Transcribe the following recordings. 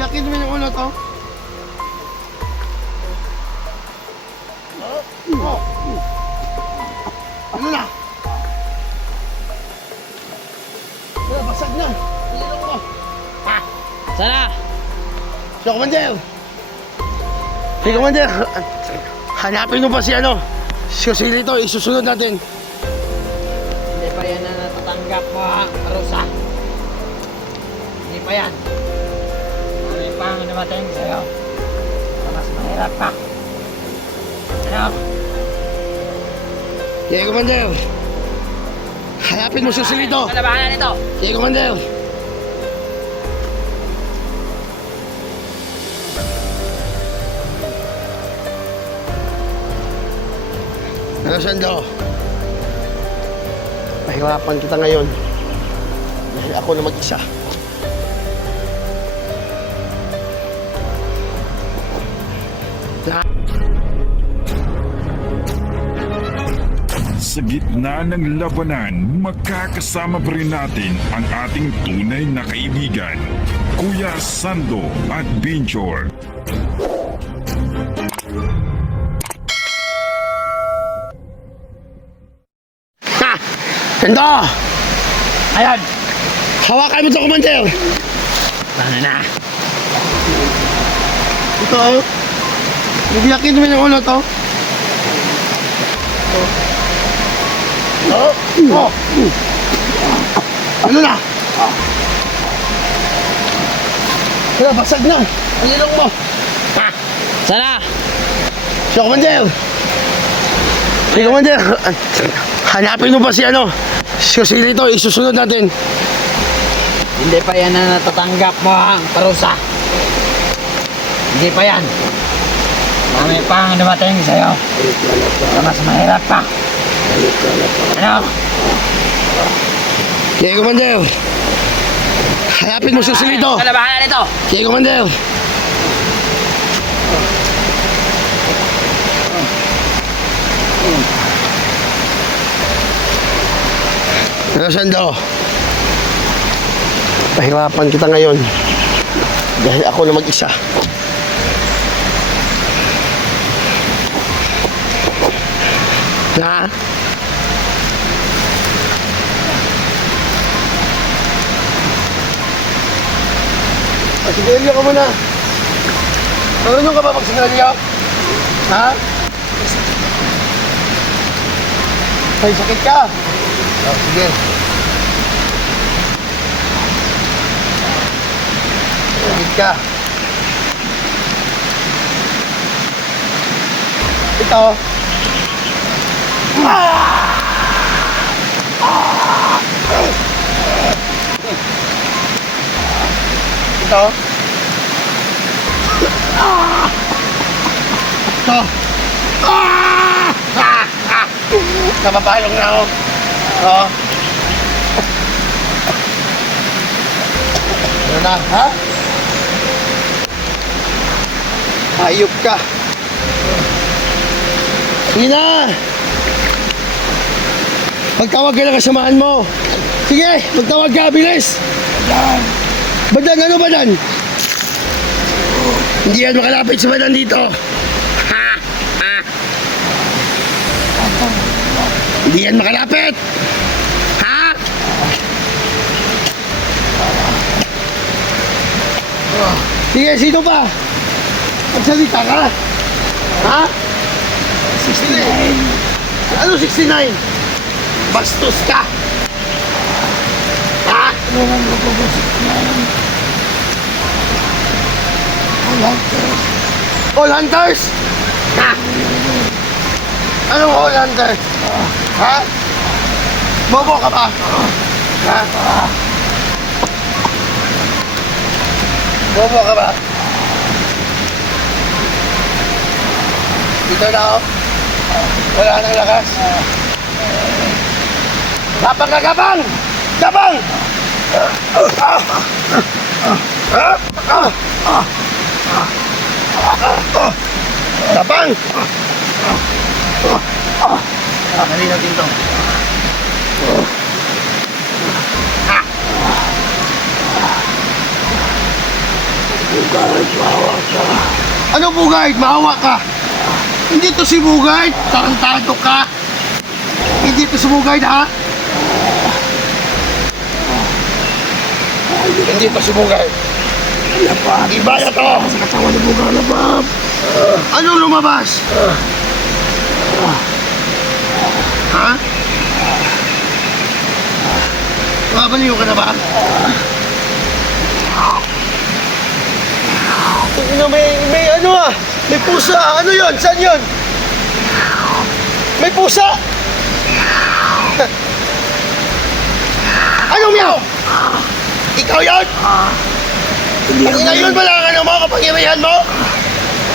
Yakin mo yung ulo to? Ano na? Wala, basag na. Ilong mo. Sana! So, Commander! Hey, Commander! Hanapin mo pa si ano? Si Joselito, isusunod natin. Hindi pa yan na natatanggap mo, ha, Rosa. Hindi pa yan. Marami pa ang namatay sa'yo. Mas mahirap pa. Ano? Hey, Commander! Hanapin mo si Joselito! Ano ba nito? Hey, Commander! Ano, Sando? Pahirapan kita ngayon dahil ako na mag-isa. Sa gitna ng labanan, magkakasama pa rin natin ang ating tunay na kaibigan, Kuya Sando Adventure. Ha! Sando! Ayan! Hawakan mo ito, Commander! Paano na? Ito, oh. Yakin mo yung ulo to? Ano na? Wala, basag na. Ang ilong mo. Sana! So, Commander! Hey, Commander! Hanapin mo pa si ano? Si Joselito, isusunod natin. Hindi pa yan na natatanggap mo, ha, Rosa. Hindi pa yan. Marami pa ang namatay sa'yo. Mas mahirap pa. Ano? Hey, Commander! Hanapin mo si Joselito! Ano ba nito? Hey, Commander! Ano, Sando? Pahirapan kita ngayon dahil ako na mag-isa. Ha? Sigarilyo ka muna. Marunong ka ba magsigarilyo? Ha? Ay, sakit ka. Oh, sige. Sakit ka. Ito. Ito. Ito. Napapalong na ako. Oo. Ano na, ha? Hayop ka. Sige na. Magtawag ka ng kasamahan mo. Sige, magtawag ka, bilis. Badan, ano badan? Hindi yan makalapit sa badan dito. Ha? Ha? Hindi yan makalapit. Ha? Sige, sino pa? Magsalita ka. Ha? 69. Ano 69? Bastos ka. Ha? All hunters? Ha? Anong all hunters? Ha? Bobo ka ba? Ha? Bobo ka ba? Dito na ako. Wala nang lakas. Gapang ka, gapang! Gapang! Gapang! Dali natin ito. Ano Bugard? Maawa ka. Hindi to si Bugard. Tarantado ka. Hindi to si Bugard, ha? Hindi to si Bugard. Iba na to. Sa katawan ni Bugard na ba? Anong lumabas? Ha? Mabaliw ka na ba? May ano ah, may pusa. Ano yun? Saan yun? May pusa. Anong meow? Ikaw yun? Ngayon ba lang ano mo, kapangyarihan mo?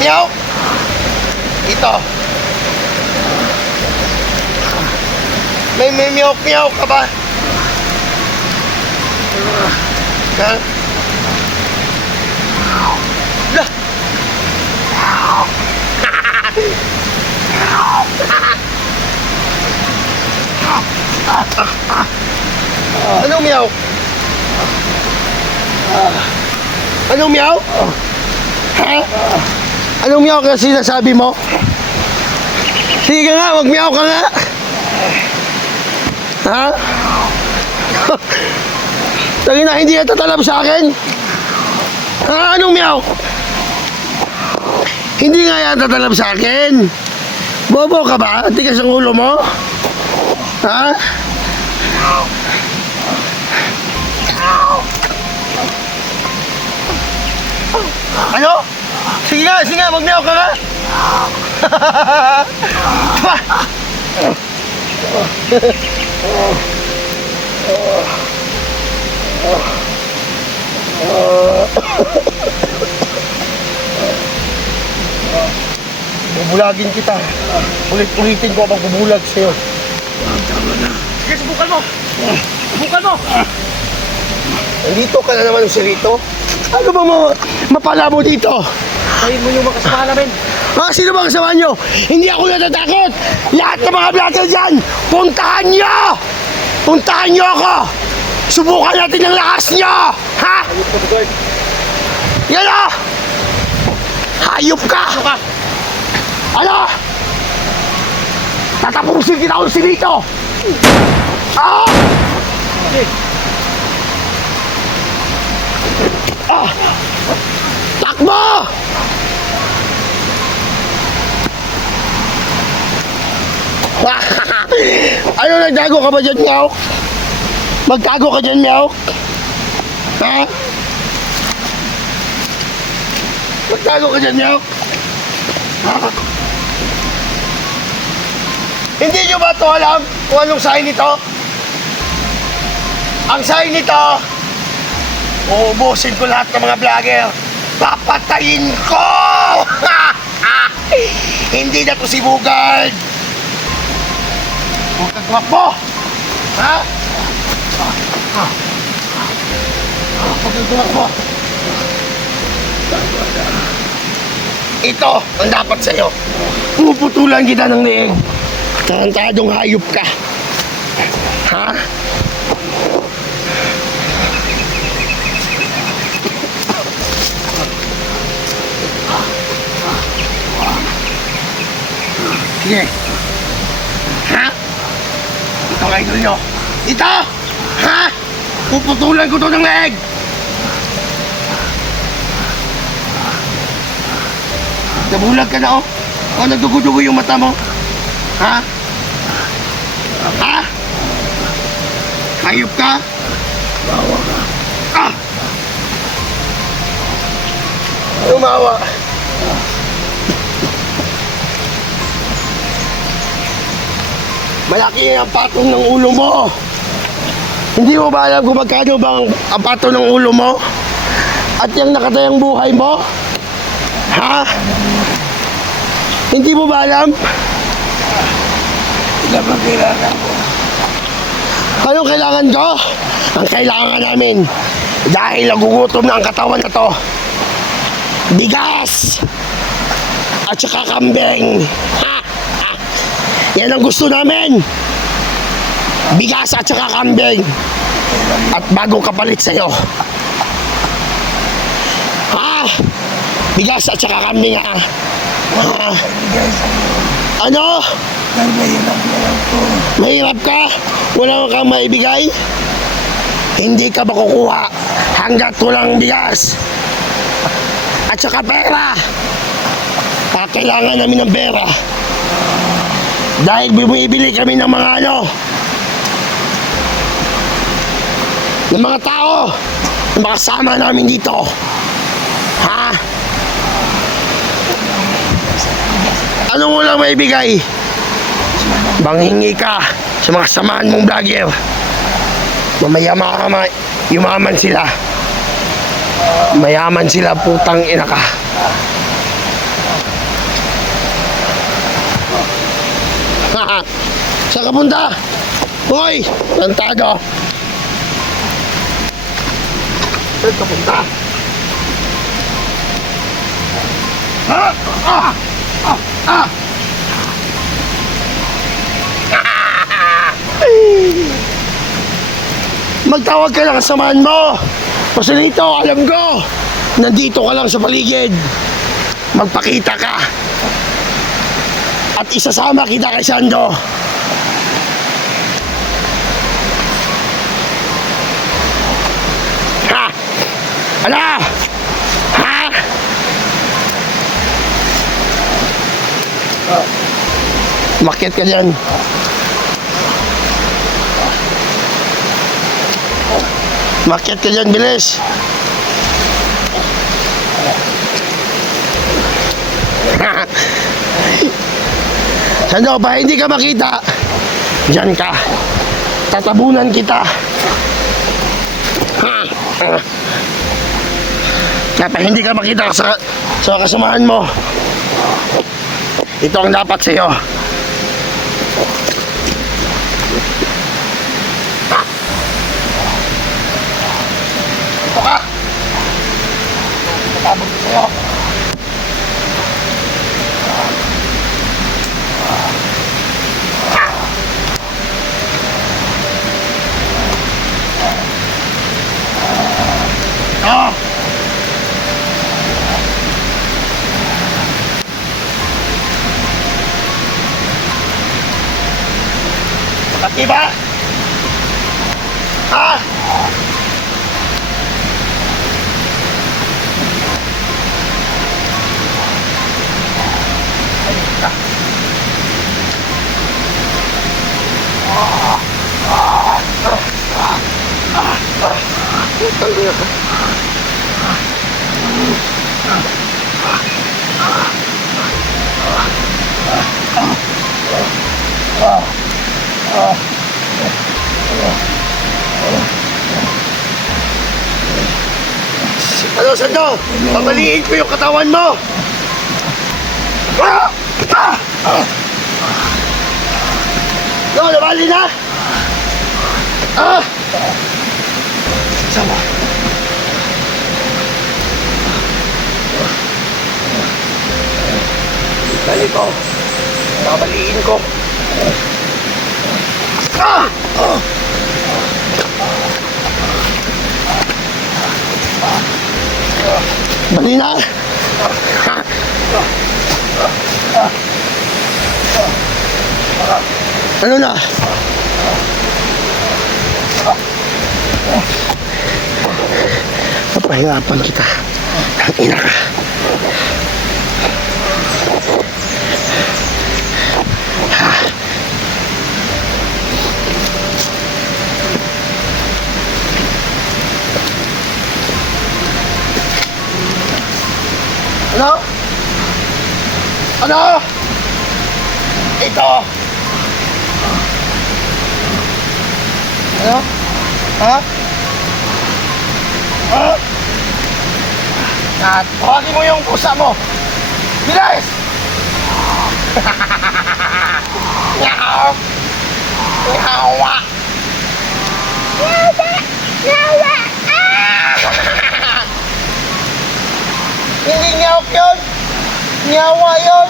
Meow? Ito. May meow ka ba? Ha? Lah! Anong meow? Anong meow? Ha? Anong meow kasi sinasabi mo? Sige nga, mag-meow ka nga. Ha? Tagi na, hindi ka tatalab sa akin? Ha? Anong meow? Hindi nga yan tatalab sa akin. Bobo ka ba? Tigas ang ulo mo? Ha? Ano? Sige nga, mag-meow ka nga. Bubulagin kita. Ulit-ulitin ko ang bubulag sa'yo. Sige, subukan mo! Subukan mo! Dito ka na naman si Rito. Ano ba mapala mo dito? Kayo mo yung makasama namin. Sino ba kasama nyo? Hindi ako natatakot! Lahat ng mga vlogger dyan, puntahan nyo! Puntahan nyo ako! Subukan natin ang lakas nyo! Ha? Ayun ko, Bugard. Yan o! Hayop ka! Ano? Tatapusin kita ulit si Rito! Ah! Ah! Takbo! Ano, nagtago ka ba dyan, Meow? Magtago ka dyan, Meow? Ha? Magtago ka dyan, Meow? Ha? Hindi nyo ba ito alam kung anong sign nito? Ang sign nito, uubusin ko lahat ng mga vlogger. Papatayin ko! Hindi na to si Bugard. Huwag kang tumakbo! Ha? Huwag kang tumakbo! Ito ang dapat sa'yo. Puputulan kita ng leeg. Tarantadong hayop ka. Ha? Sige. Ha? Ito ang idol nyo. Ito! Ha? Puputulan ko to ng leeg. Nabulag ka na, oh. O, nagdugo-dugo yung mata mo. Ha? Ha? Hayop ka? Bawa ka. Ah! Umawa. Malaki ang patong ng ulo mo. Hindi mo ba alam kung magkano bang ang patong ng ulo mo? At yung nakatayang buhay mo? Ha? Hindi mo ba alam? Hindi ba kailangan ko? Anong kailangan ko? Ang kailangan namin, dahil nagugutom na ang katawan na to, bigas at saka kambing. Ha? Ha? Yan ang gusto namin. Bigas at saka kambing. At bagong kapalit sa'yo. Ha? Bigas at saka kambing ha. Ano? Mahirap ka? Wala kang maibigay? Hindi ka makukuha hanggat walang bigas. At saka pera. Kailangan namin ng pera. Dahil bumibili kami ng mga ng mga tao na makasama namin dito. Ha? Anong walang maibigay? Manghingi ka sa mga samahan mong vlogger. Mamaya yumaman sila. Mayaman sila, putang ina ka. Saan ka punta? Hoy! Lantago! Saan ka punta? Magtawag ka lang sa samahan mo. Pasalito, alam ko. Nandito ka lang sa paligid. Magpakita ka. At isasama kita kay Sando. Ha? Ano? Ha? Umakyat ka dyan. Umakyat ka dyan, bilis. Sando, pa hindi ka makita, dyan ka. Tatabunan kita. Kaya pa hindi ka makita sa kasamahan mo. Ito ang dapat sa'yo. Ito ka. Tatabog ko sa'yo. Diba? Ha? Ano, Sando? Pabaliin ko yung katawan mo! No, nabali na! Sama. Balik ko. Babaliin ko. Bali na! Ano na? Papahirapan kita. Ang ina ka. Ano? Ano? Ito! Ano? Ha? Ha? At tawagin mo yung pusa mo! Bilis! Nyaw! Nyawa! Nyawa! Nyawa! Hindi nyawak yun! Nyawa yun!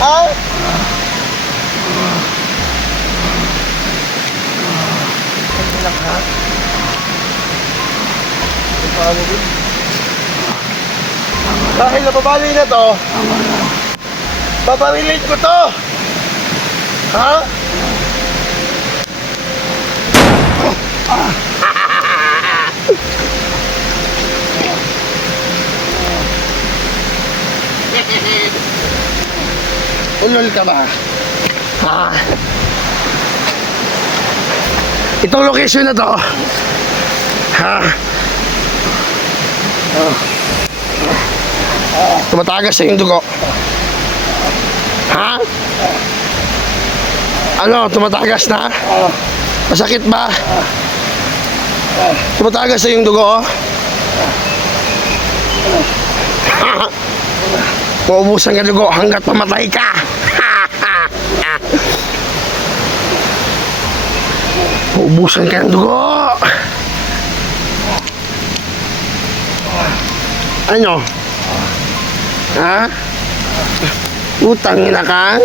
Ha? Ito lang ha? Ito pa mo din? Dahil nababali na to, babarilate ko to. Ha? Ulol ka ba? Ha? Itong location na to. Ha? Tumatagas sa yung dugo. Ha? Ano? Tumatagas na? Masakit ba? Tumatagas sa yung dugo. Maubusan ka dugo hanggat mamatay ka. Maubusan ka ng dugo. Ano? Ha? Utang na ka?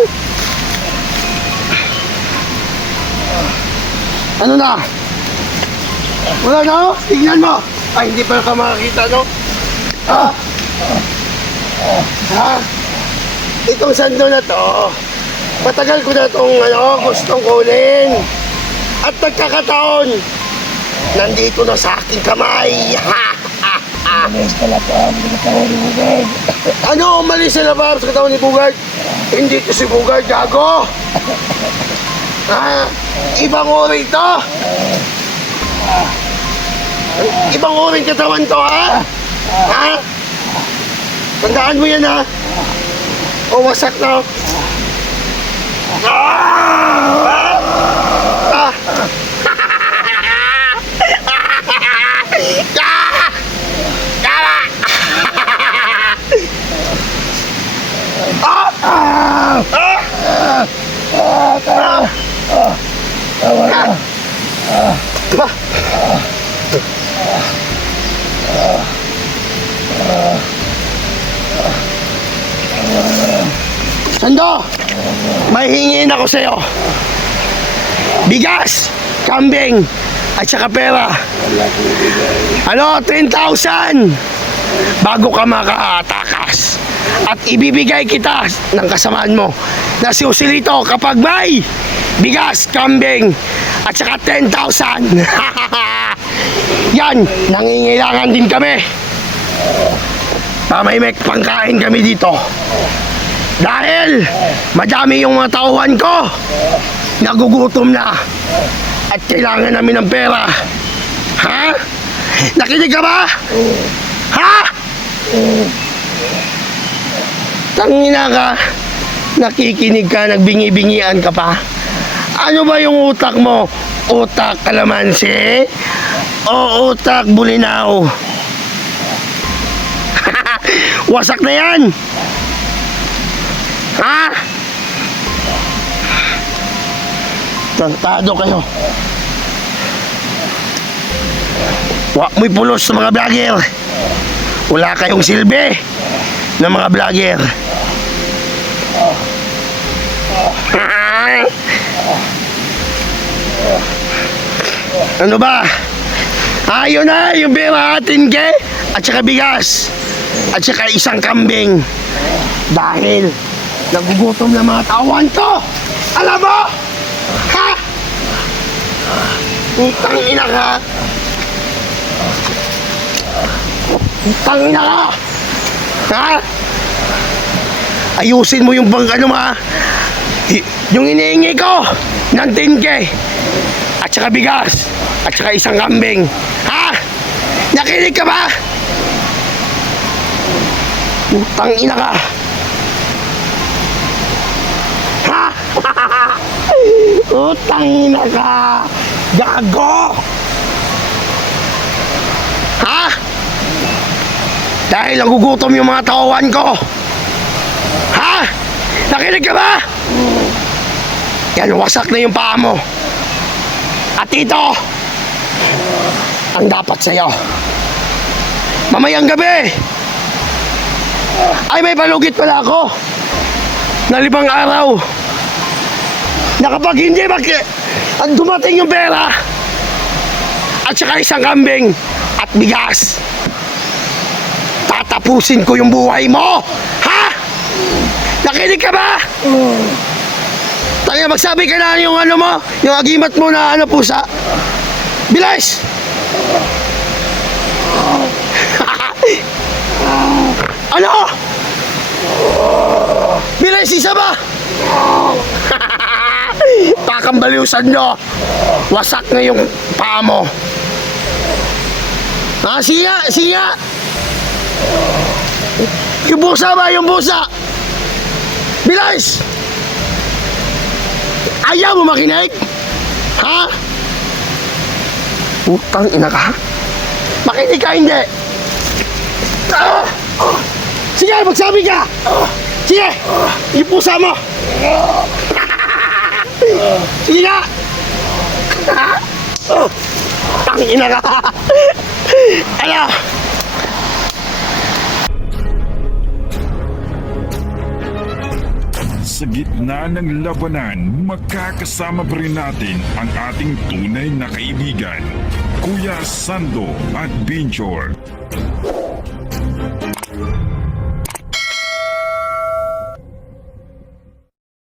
Ano na? Wala na? Tingnan mo. Ay, hindi pa ka makakita, no? Ha? Ha? Itong sando na to, matagal ko na itong gustong kunin. At nagkakataon, nandito na sa aking kamay. Ano umalis sa labas sa katawan ni Bugard? Hindi to si Bugard, gago. Ha? Ibang uri ito. Ibang uri katawan to, ha? Ha? Tandaan mo yan, ha? O wasak na. Sando, may hingin ako sa'yo. Bigas, kambing, at saka pera. Ano, 10,000 bago ka makatakas. At ibibigay kita ng kasamaan mo na si Joselito kapag may bigas, kambing, at saka 10,000. Yan, nangingailangan din kami. May pangkain kami dito. Dahil madami yung mga tauhan ko, nagugutom na at kailangan namin ng pera. Ha? Nakinig ka ba? Ha? Tangina ka, nakikinig ka, nagbingi-bingian ka pa. Ano ba yung utak mo? Utak kalamansi? O utak bulinaw? Wasak na yan! Ha? Tantado kayo. Wak mo'y pulos sa mga vlogger. Wala kayong silbi ng mga vlogger. Ano ba? Ayun na, yung pera 10K at saka bigas at saka isang kambing. Dahil nagugutom na mga tawan to. Alam mo? Ha? Utang ina ka. Utang ina ka. Ha? Ayusin mo yung bang ano ma. Yung iniingi ko ng 10K at saka bigas at saka isang kambing. Ha? Nakinig ka ba? Utang ina ka. Ha? Utang ina ka. Gago. Ha? Dahil nagugutom yung mga tauhan ko. Ha? Nakinig ka ba? Yan, wasak na yung paa mo. At ito ang dapat sa'yo. Mamayang gabi ay may palugit pala ako na 5 araw na kapag hindi ang dumating yung pera at saka isang kambing at bigas, tatapusin ko yung buhay mo! Ha? Nakinig ka ba? Tayo, magsabi ka na yung ano mo, yung agimat mo na ano pusa. Bilis! Ano? Bilis, isa ba? Pakambaliusan nyo. Wasak na yung paa mo. Ah, sige nga, sige nga. Yung busa ba, yung busa? Bilis! Ayaw mo makinig? Ha? Utang ina ka? Makinig ka, hindi? Ah! Sige, magsabi ka! Sige! Yung pusa mo! Sige nga! Tangina ka! Ano? Sa gitna ng labanan, magkakasama pa rin natin ang ating tunay na kaibigan, Kuya Sando at Binchor.